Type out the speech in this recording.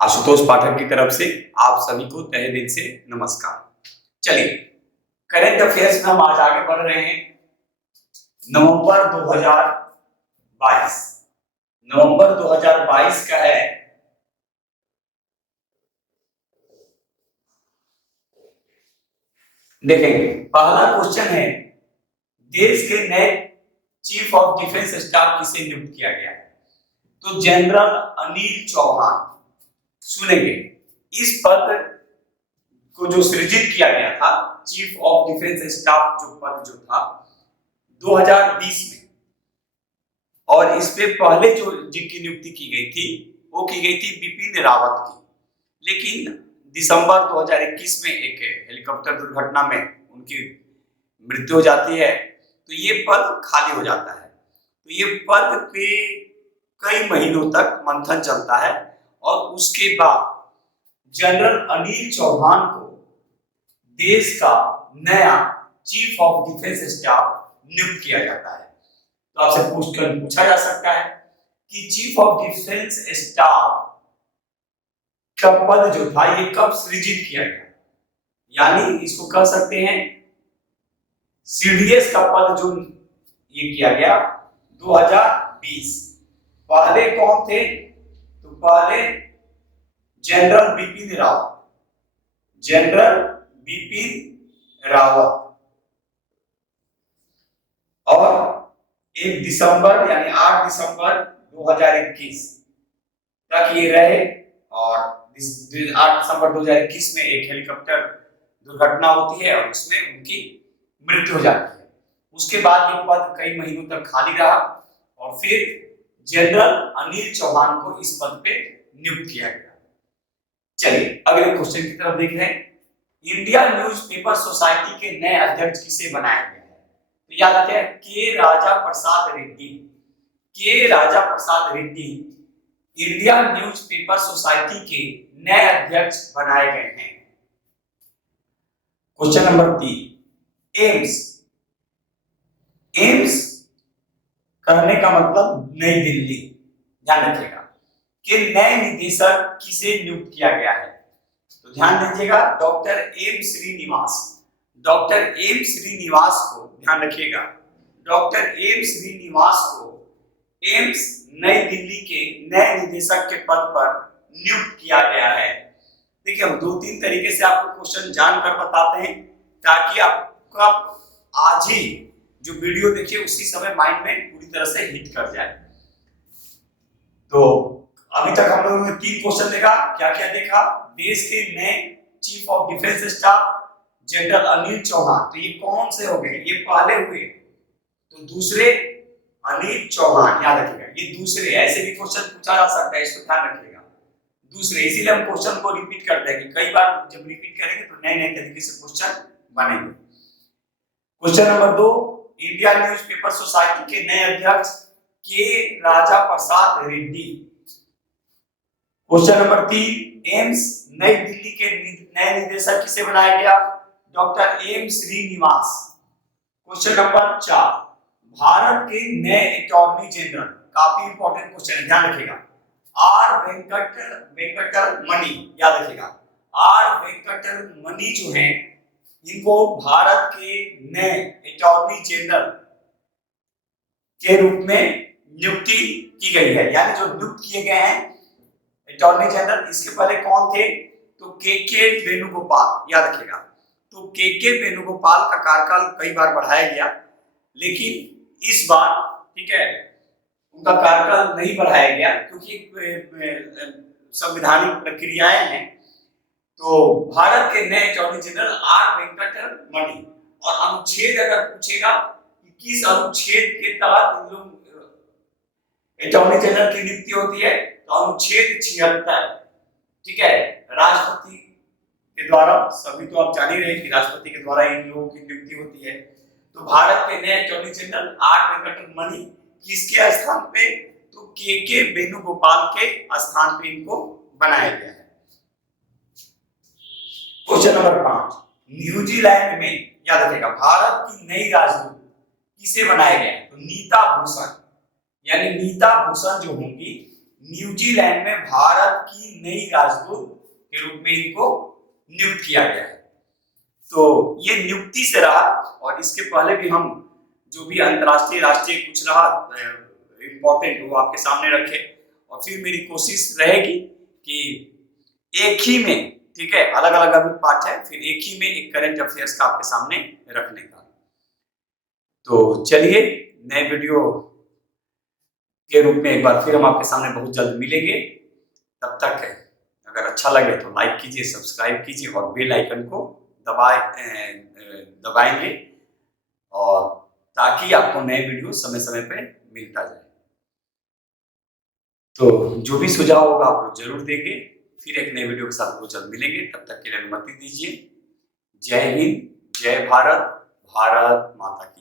आशुतोष पाठक की तरफ से आप सभी को तहे दिल से नमस्कार। चलिए, करंट अफेयर्स में हम आज आगे बढ़ रहे हैं। नवंबर 2022 का है। देखेंगे, पहला क्वेश्चन है, देश के नए चीफ ऑफ डिफेंस स्टाफ किसे नियुक्त किया गया है? तो जनरल अनिल चौहान। सुनेंगे, इस पद को जो सृजित किया गया था, चीफ ऑफ डिफेंस स्टाफ जो पद जो था 2020 में, और इस पे पहले जो जिनकी नियुक्ति की गई थी वो की गई थी बिपिन रावत की। लेकिन दिसंबर 2021 में एक हेलीकॉप्टर दुर्घटना में उनकी मृत्यु हो जाती है, तो ये पद खाली हो जाता है। तो ये पद पे कई महीनों तक मंथन चलता है और उसके बाद जनरल अनिल चौहान को देश का नया चीफ ऑफ डिफेंस स्टाफ नियुक्त किया जाता है। तो आपसे पूछा जा सकता है कि चीफ ऑफ डिफेंस स्टाफ का पद जो था ये कब सृजित किया गया? यानी इसको कह सकते हैं सीडीएस का पद जो ये किया गया 2020। पहले कौन थे? तो पहले जनरल बिपिन रावत और 1 दिसंबर यानी 8 दिसंबर 2021 तक ये रहे। और 8 दिसंबर 2021 में एक हेलीकॉप्टर दुर्घटना होती है और उसमें उनकी मृत्यु हो जाती है। उसके बाद ये पद कई महीनों तक खाली रहा और फिर जनरल अनिल चौहान को इस पद पे नियुक्त किया गया। चलिए अगले क्वेश्चन की तरफ देख रहे हैं। इंडिया न्यूज़पेपर सोसाइटी के नए अध्यक्ष किसे बनाया गया है? तो याद रखते हैं के Raja Prasad Reddy India newspaper society के नए अध्यक्ष बनाए गए हैं। क्वेश्चन नंबर 3, एम्स कहने का मतलब नई दिल्ली, ध्यान रखिएगा कि नए निदेशक किसे नियुक्त किया गया है? तो ध्यान दीजिएगा, डॉक्टर एम श्रीनिवास को ध्यान रखिएगा, डॉक्टर एम श्रीनिवास को एम्स नई दिल्ली के नए निदेशक के पद पर नियुक्त किया गया है। देखिए, हम 2-3 तरीके से आपको क्वेश्चन जानकर बताते हैं ताकि आपका आज ही जो वीडियो देखिए उसी समय माइंड में पूरी तरह से हिट कर जाए। तो अभी तक हम लोगों ने 3 क्वेश्चन देखा। क्या क्या देखा? देश के नए chief of defence staff general Anil Chauhan, तो ये कौन से हो गए? ये पहले हुए। तो दूसरे अनिल चौहान, याद रखिएगा ये दूसरे। ऐसे भी क्वेश्चन पूछा जा सकता है, इसको ध्यान रखिएगा, दूसरे। इसीलिए हम क्वेश्चन को रिपीट करते हैं कि कई बार जब रिपीट करेंगे तो नए नए तरीके से क्वेश्चन बनेंगे। Question number 2, India newspaper society के नए अध्यक्ष के Raja Prasad Reddy. Question number 3, AIIMS New Delhi के नए निदेशक किसे बनाया गया? Doctor M Srinivas. Question number 4, Bharat के नए अटॉर्नी जनरल, काफी इंपॉर्टेंट क्वेश्चन है, ध्यान रखिएगा, आर वेंकटरमणि, याद रखिएगा, आर वेंकटरमणि जो हैं इनको भारत के नए अटॉर्नी जनरल के रूप में नियुक्ति की गई है। यानी जो नियुक्त किए गए हैं अटॉर्नी जनरल, इसके पहले कौन थे? तो के वेणुगोपाल, याद रखिएगा। तो के वेणुगोपाल का कार्यकाल कई बार बढ़ाया गया, लेकिन इस बार ठीक है उनका कार्यकाल नहीं बढ़ाया गया क्योंकि संवैधानिक प्रक्रियाएं हैं। तो भारत के नए अटॉर्नी जनरल आर वेंकटरमणि। और अनुच्छेद अगर पूछेगा कि किस अनुच्छेद के तहत अटॉर्नी जनरल की नियुक्ति होती है, तो अनुच्छेद 76, ठीक है, राष्ट्रपति के द्वारा। सभी तो आप जान ही रहे कि राष्ट्रपति के द्वारा इन लोगों की नियुक्ति होती है। तो भारत के नए अटॉर्नी जनरल आर वेंकटरमणि किसके स्थान पे? तो के वेणुगोपाल के स्थान पे इनको बनाया गया है। क्वेश्चन नंबर 5, न्यूजीलैंड में, याद रखिएगा, भारत की नई राजदूत किसे बनाया गया है? तो नीता भूषण, यानी नीता भूषण जो होंगी न्यूजीलैंड में भारत की नई राजदूत के रूप में इनको नियुक्त किया गया है। तो ये नियुक्ति से रहा, और इसके पहले भी हम जो भी अंतर्राष्ट्रीय राष्ट्रीय कुछ रहा इंपॉर्टेंट वो आपके सामने रखे, और फिर मेरी कोशिश रहेगी कि एक ही में, ठीक है, अलग अलग अभी पार्ट है, फिर एक ही में एक करंट अफेयर्स का आपके सामने रखने का। तो चलिए नए वीडियो के रूप में एक बार फिर हम आपके सामने बहुत जल्द मिलेंगे। तब तक अगर अच्छा लगे तो लाइक कीजिए, सब्सक्राइब कीजिए और बेल आइकन को दबाएंगे, और ताकि आपको नए वीडियो समय समय पे मिलता जाए। तो जो भी सुझाव होगा आप लोग जरूर देंगे। फिर एक नए वीडियो के साथ बहुत जल्द मिलेंगे, तब तक के लिए अनुमति दीजिए। जय हिंद, जय भारत, भारत माता की।